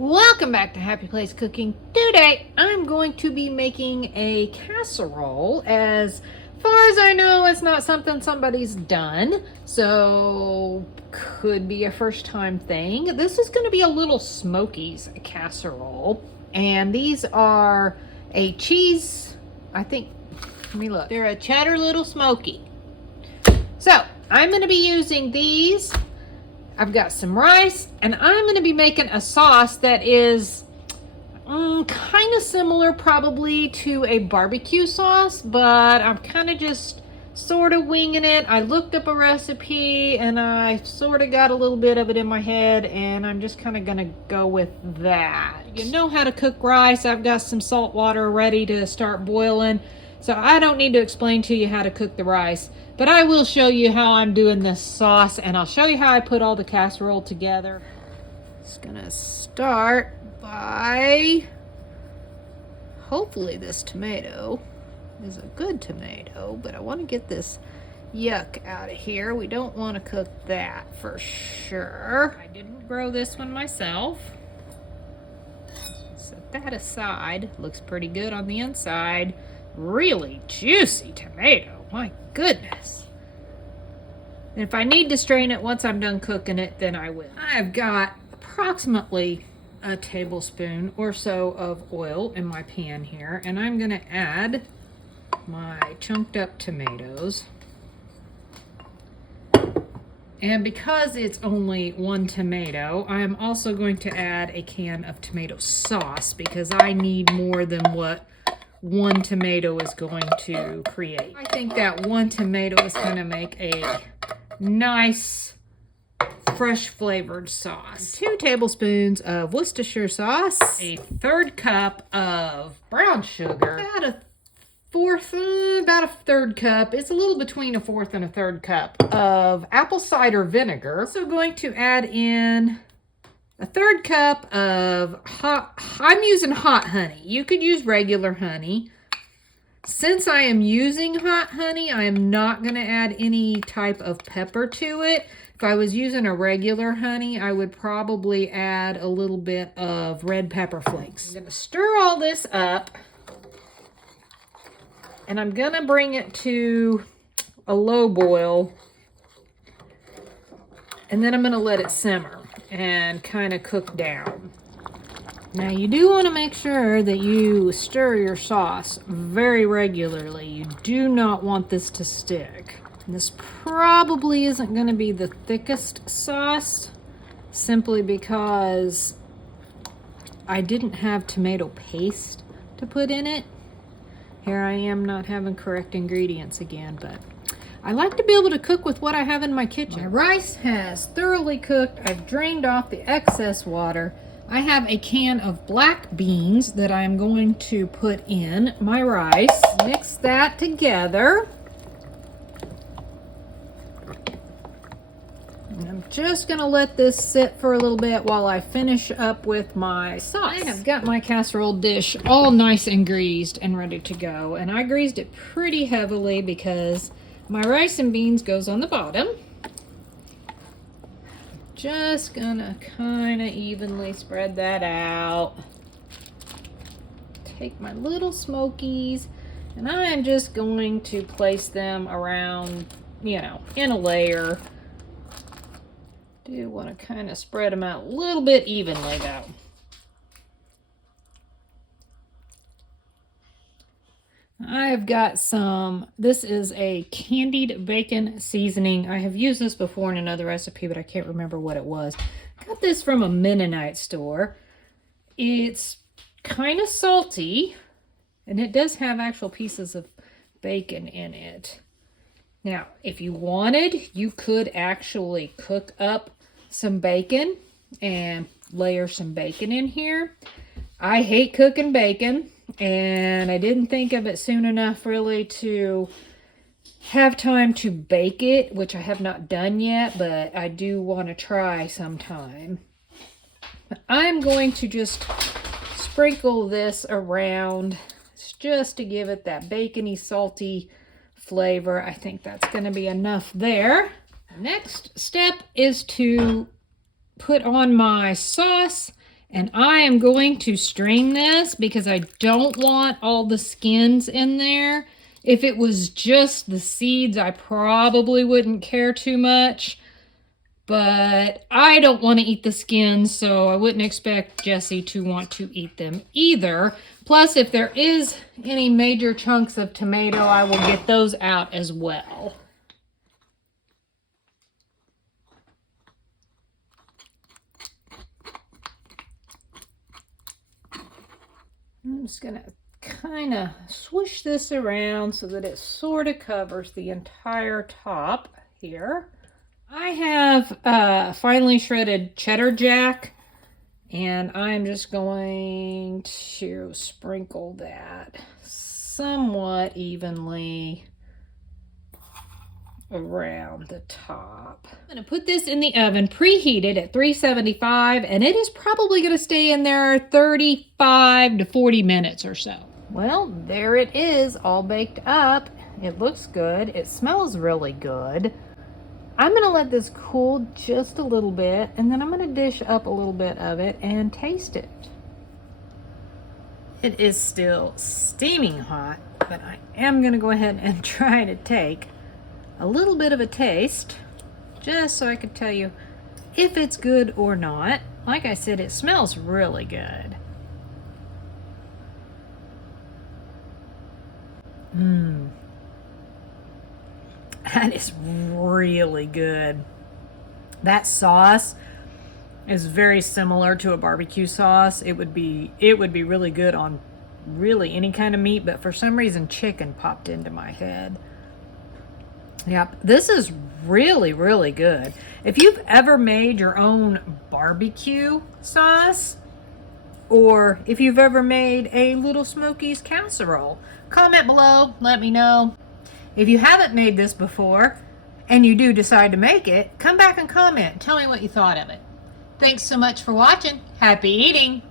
Welcome back to Happy Place Cooking. Today I'm going to be making a casserole. As far as I know, it's not something somebody's done, so could be a first time thing. This is going to be a little Smokies casserole, and these are a cheese, I think, let me look. They're a cheddar little smoky. So I'm going to be using these. I've got some rice, and I'm going to be making a sauce that is kind of similar probably to a barbecue sauce, but I'm kind of just sort of winging it. I looked up a recipe and I sort of got a little bit of it in my head, and I'm just kind of going to go with that. You know how to cook rice. I've got some salt water ready to start boiling, so I don't need to explain to you how to cook the rice. But I will show you how I'm doing this sauce, and I'll show you how I put all the casserole together. Just gonna start by, hopefully this tomato is a good tomato, but I want to get this yuck out of here. We don't want to cook that for sure. I didn't grow this one myself. Set that aside. Looks pretty good on the inside. Really juicy tomato. My goodness. And if I need to strain it once I'm done cooking it, then I will. I've got approximately a tablespoon or so of oil in my pan here, and I'm going to add my chunked up tomatoes. And because it's only one tomato, I'm also going to add a can of tomato sauce because I need more than what one tomato is going to create. I think that one tomato is going to make a nice fresh flavored sauce. 2 tablespoons of Worcestershire sauce, a 1/3 cup of brown sugar, about a 1/3 cup. It's a little between a 1/4 and a 1/3 cup of apple cider vinegar. So going to add in a 1/3 cup of I'm using hot honey. You could use regular honey. Since I am using hot honey, I am not going to add any type of pepper to it. If I was using a regular honey, I would probably add a little bit of red pepper flakes. I'm going to stir all this up, and I'm going to bring it to a low boil, and then I'm going to let it simmer and kind of cook down. Now you do want to make sure that you stir your sauce very regularly. You do not want this to stick. This probably isn't going to be the thickest sauce, simply because I didn't have tomato paste to put in it. Here I am not having correct ingredients again, but I like to be able to cook with what I have in my kitchen. My rice has thoroughly cooked. I've drained off the excess water. I have a can of black beans that I'm going to put in my rice. Mix that together. And I'm just going to let this sit for a little bit while I finish up with my sauce. I have got my casserole dish all nice and greased and ready to go. And I greased it pretty heavily because my rice and beans goes on the bottom. Just gonna kind of evenly spread that out. Take my little Smokies, and I am just going to place them around, in a layer. Do want to kind of spread them out a little bit evenly though. I've got this is a candied bacon seasoning. I have used this before in another recipe, but I can't remember what it was. Got this from a Mennonite store. It's kind of salty, and it does have actual pieces of bacon in it. Now, if you wanted, you could actually cook up some bacon and layer some bacon in here. I hate cooking bacon, and I didn't think of it soon enough really to have time to bake it, which I have not done yet, but I do want to try sometime. I'm going to just sprinkle this around just to give it that bacony, salty flavor. I think that's going to be enough there. Next step is to put on my sauce And I am going to strain this because I don't want all the skins in there. If it was just the seeds, I probably wouldn't care too much. But I don't want to eat the skins, so I wouldn't expect Jesse to want to eat them either. Plus, if there is any major chunks of tomato, I will get those out as well. I'm just going to kind of swoosh this around so that it sort of covers the entire top here. I have finely shredded cheddar jack, and I'm just going to sprinkle that somewhat evenly around the top. I'm going to put this in the oven preheated at 375, and it is probably going to stay in there 35 to 40 minutes or so. Well, there it is, all baked up. It looks good. It smells really good. I'm going to let this cool just a little bit, and then I'm going to dish up a little bit of it and taste it. It is still steaming hot, but I am going to go ahead and try to take a little bit of a taste, just so I could tell you if it's good or not. Like I said, it smells really good. That is really good. That sauce is very similar to a barbecue sauce. It would be really good on really any kind of meat, but for some reason chicken popped into my head. Yep, this is really, really good. If you've ever made your own barbecue sauce, or if you've ever made a little Smokies casserole, comment below, let me know. If you haven't made this before, and you do decide to make it, come back and comment. Tell me what you thought of it. Thanks so much for watching. Happy eating!